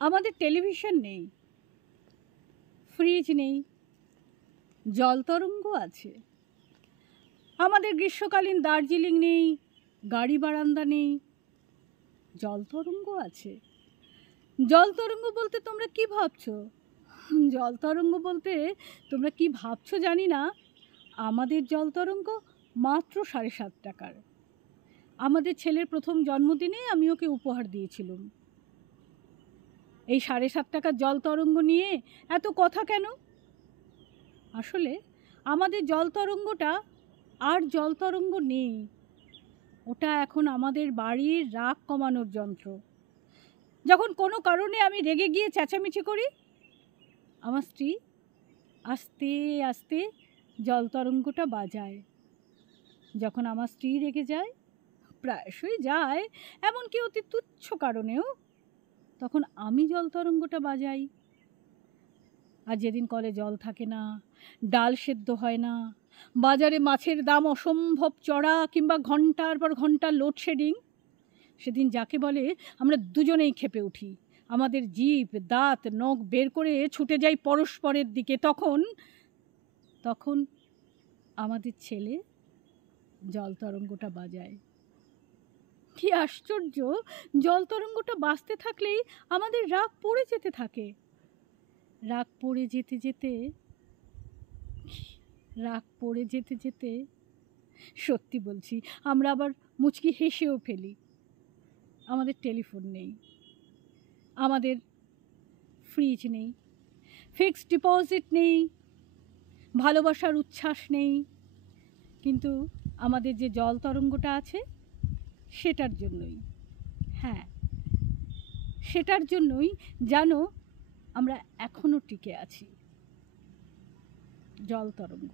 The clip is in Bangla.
আমাদের টেলিভিশন নেই, ফ্রিজ নেই, জল তরঙ্গ আছে। আমাদের গ্রীষ্মকালীন দার্জিলিং নেই, গাড়ি বারান্দা নেই, জল তরঙ্গ আছে। জল তরঙ্গ বলতে তোমরা কি ভাবছো? জল তরঙ্গ বলতে তোমরা কি ভাবছো জানি না। আমাদের জল তরঙ্গ মাত্র 7.5 টাকার। আমাদের ছেলের প্রথম জন্মদিনে আমি ওকে উপহার দিয়েছিলাম। এই 7.5 টাকার জল তরঙ্গ নিয়ে এত কথা কেন? আসলে আমাদের জল তরঙ্গটা আর জল তরঙ্গ নেই। ওটা এখন আমাদের বাড়ির রাগ কমানোর যন্ত্র। যখন কোনো কারণে আমি রেগে গিয়ে চেঁচামেচি করি, আমার স্ত্রী আস্তে আস্তে জল তরঙ্গটা বাজায়। যখন আমার স্ত্রী রেগে যায়, প্রায়শই যায়, এমনকি অতি তুচ্ছ কারণেও, তখন আমি জল তরঙ্গটা বাজাই। আর যেদিন কলে জল থাকে না, ডাল সেদ্ধ হয় না, বাজারে মাছের দাম অসম্ভব চড়া, কিংবা ঘন্টার পর ঘন্টা লোডশেডিং, সেদিন যাকে বলে আমরা দুজনেই ক্ষেপে উঠি। আমাদের জিভ, দাঁত, নখ বের করে ছুটে যাই পরস্পরের দিকে। তখন আমাদের ছেলে জল তরঙ্গটা বাজায়। কি আশ্চর্য! জল তরঙ্গটা বাজতে থাকলেই আমাদের রাগ পড়ে যেতে থাকে। রাগ পড়ে যেতে যেতে সত্যি বলছি, আমরা আবার মুচকি হেসেও ফেলি। আমাদের টেলিফোন নেই, আমাদের ফ্রিজ নেই, ফিক্সড ডিপোজিট নেই, ভালোবাসার উচ্ছ্বাস নেই, কিন্তু আমাদের যে জল তরঙ্গটা আছে সেটার জন্যই, হ্যাঁ, সেটার জন্যই জানো আমরা এখনো টিকে আছি। জল তরঙ্গ।